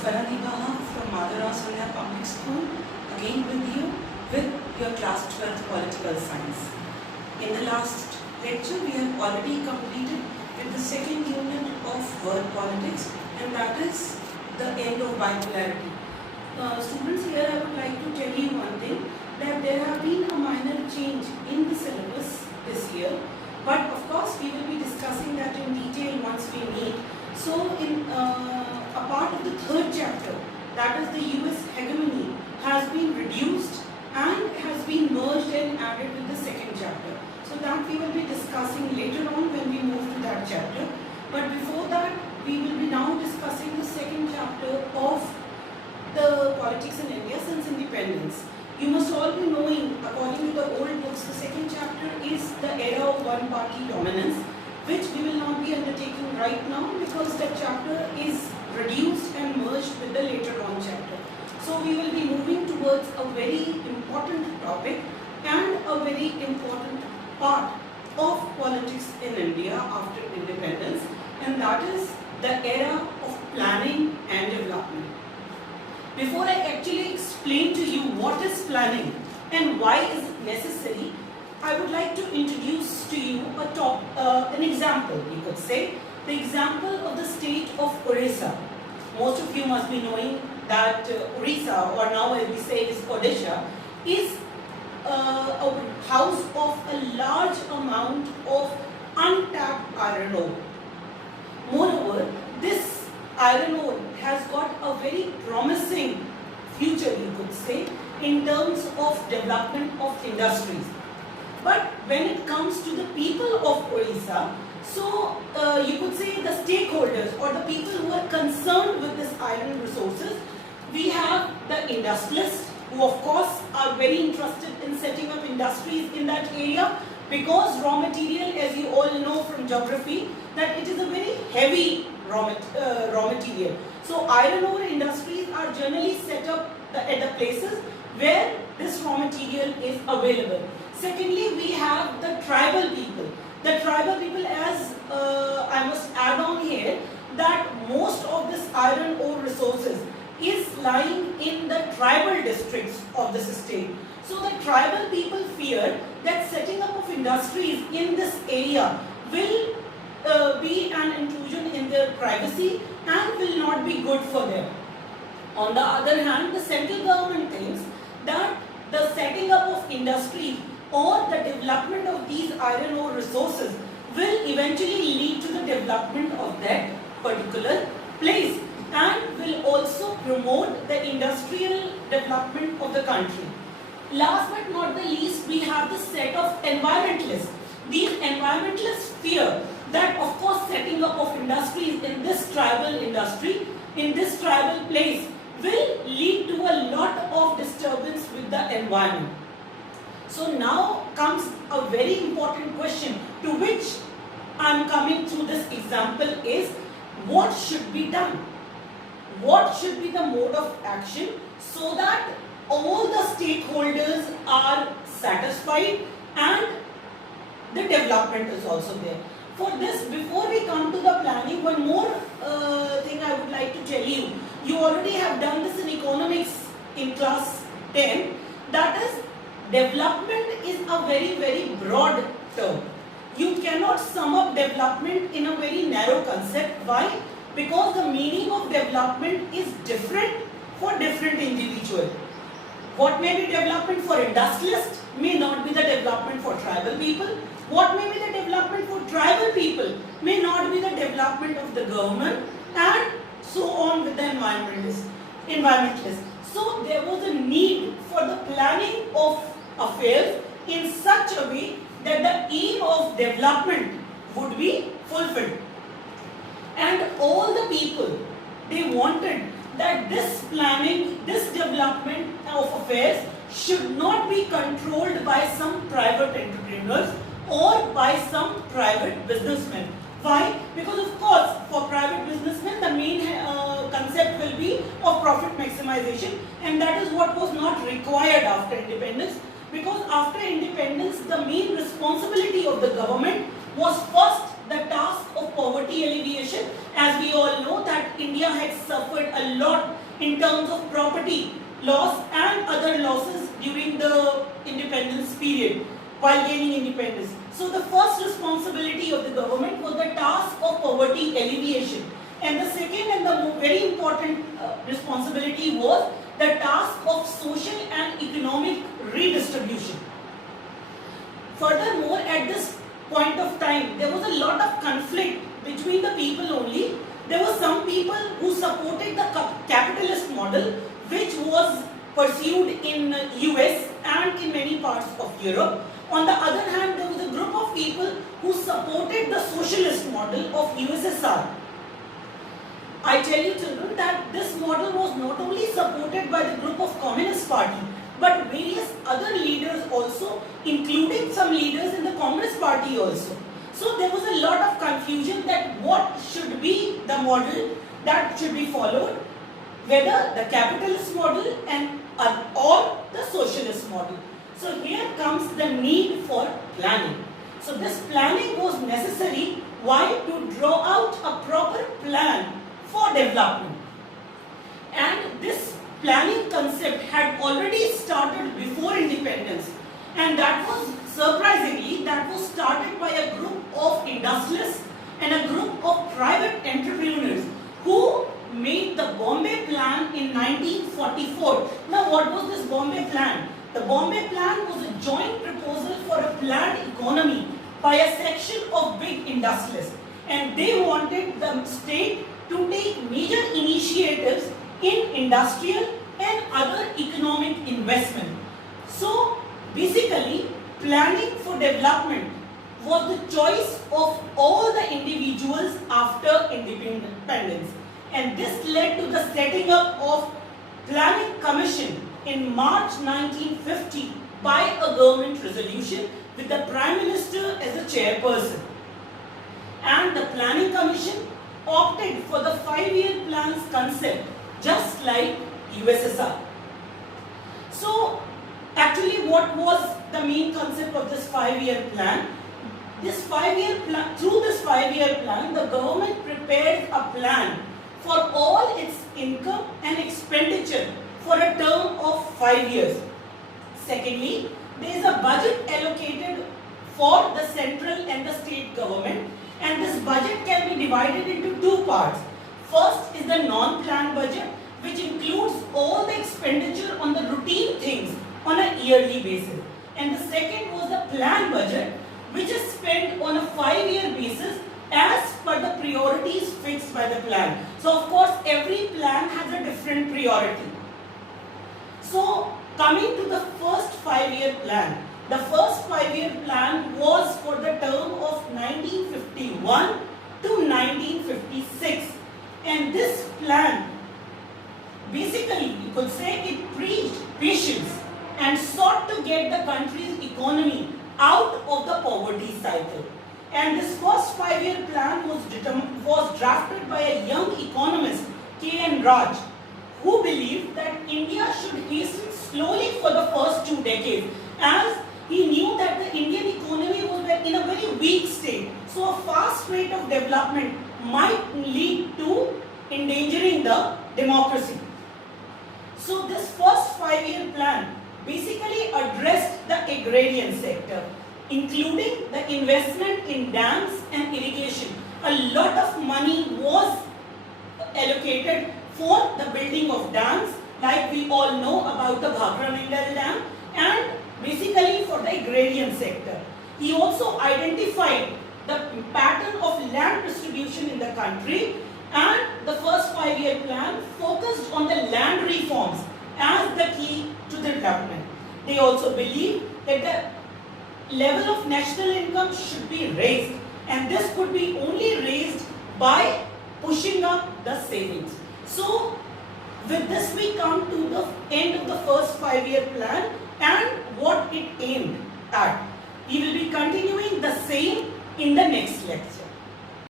Faranibaha from Madhura Sonia Public School, again with you with your class 12th political science. In the last lecture, we have already completed with the second unit of word politics, and that is the end of bipolarity. Students, here I would like to tell you one thing, that there have been a minor change in the syllabus this year, but of course we will be discussing that in detail once we meet. So in a part of the third chapter, that is the US hegemony, has been reduced and has been merged and added with the second chapter. So that we will be discussing later on when we move to that chapter. But before that, we will be now discussing the second chapter of the politics in India since independence. You must all be knowing, according to the old books, the second chapter is the era of one-party dominance, which we will not be undertaking right now because that chapter is reduced and merged with the later on chapter. So we will be moving towards a very important topic and a very important part of politics in India after independence, and that is the era of planning and development. Before I actually explain to you what is planning and why is it necessary, I would like to introduce to you an example, you could say, the example of the state of Orissa. Most of you must be knowing that Orissa, or now as we say is Odisha, is a house of a large amount of untapped iron ore. Moreover, this iron ore has got a very promising future, you could say, in terms of development of industries. But when it comes to the people of Orissa, so you could say the stakeholders or the people who are concerned with this iron resources, we have the industrialists who of course are very interested in setting up industries in that area because raw material, as you all know from geography, that it is a very heavy raw material. So iron ore industries are generally set up at the places where this raw material is available. Secondly, we have the tribal people. The tribal people, as I must add on here, that most of this iron ore resources is lying in the tribal districts of this state. So the tribal people fear that setting up of industries in this area will be an intrusion in their privacy and will not be good for them. On the other hand, the central government thinks that the setting up of industries or the development of these iron ore resources will eventually lead to the development of that particular place and will also promote the industrial development of the country. Last but not the least, we have the set of environmentalists. These environmentalists fear that of course setting up of industries in this tribal industry, in this tribal place, will lead to a lot of disturbance with the environment. So now comes a very important question to which I am coming through this example is what should be done? What should be the mode of action so that all the stakeholders are satisfied and the development is also there. For this, before we come to the planning, one more thing I would like to tell you. You already have done this in economics in class 10. That is, development is a very, very broad term. You cannot sum up development in a very narrow concept. Why? Because the meaning of development is different for different individuals. What may be development for industrialists may not be the development for tribal people. What may be the development for tribal people may not be the development of the government, and so on with the environmentalists. So there was a need for the planning of affairs in such a way that the aim of development would be fulfilled. And all the people, they wanted that this planning, this development of affairs should not be controlled by some private entrepreneurs or by some private businessmen. Why? Because of course for private businessmen the main concept will be of profit maximization, and that is what was not required after independence, because after independence the main responsibility of the government was first the task of poverty alleviation As we all know that India had suffered a lot in terms of property loss and other losses during the independence period while gaining independence. So the first responsibility of the government was the task of poverty alleviation, and the second and the very important responsibility was the task of social and economic redistribution. Furthermore, at this point of time, there was a lot of conflict between the people only. There were some people who supported the capitalist model, which was pursued in US and in many parts of Europe. On the other hand, there was a group of people who supported the socialist model of USSR. I tell you children that this model was not only supported by the group of Communist Party, but various other leaders also, including some leaders in the Communist Party also. So there was a lot of confusion that what should be the model that should be followed, whether the capitalist model and or the socialist model. So here comes the need for planning. So this planning was necessary. Why? To draw out a proper plan for development. And this planning concept had already started before independence, and that was surprisingly started by a group of industrialists and a group of private entrepreneurs who made the Bombay Plan in 1944. Now what was this Bombay Plan? The Bombay Plan was a joint proposal for a planned economy by a section of big industrialists, and they wanted the state to take major initiatives in industrial and other economic investment. So basically, planning for development was the choice of all the individuals after independence, and this led to the setting up of Planning Commission in March 1950 by a government resolution with the Prime Minister as the chairperson. And the Planning Commission opted for the 5-year plans concept, just like USSR. So actually, what was the main concept of this 5-year plan? This 5-year plan, through this 5-year plan, the government prepared a plan for all its income and expenditure for a term of 5 years. Secondly, there is a budget allocated for the central and the state government, and this budget can be divided into two parts. First is the non-planned budget, which includes all the expenditure on the routine things on a yearly basis. And the second was the planned budget, which is spent on a 5-year basis as per the priorities fixed by the plan. So of course, every plan has a different priority. So coming to the first 5-year plan, the first 5-year plan was for the term of 1951 to 1956, and this plan basically, you could say, it preached patience and sought to get the country's economy out of the poverty cycle. And this first 5-year plan was drafted by a young economist, K.N. Raj, who believed that India should hasten slowly for the first 2 decades, as he knew that the Indian economy was in a very weak state. So a fast rate of development might lead to endangering the democracy. So this first 5-year plan basically addressed the agrarian sector, including the investment in dams and irrigation. A lot of money was allocated for the building of dams, like we all know about the Bhakra Mandal Dam, and basically for the agrarian sector. He also identified the pattern of land distribution in the country, and the first 5-year plan focused on the land reforms as the key to the development. They also believe that the level of national income should be raised, and this could be only raised by pushing up the savings. So with this we come to the end of the first 5-year plan and what it aimed at. We will be continuing the same in the next lecture.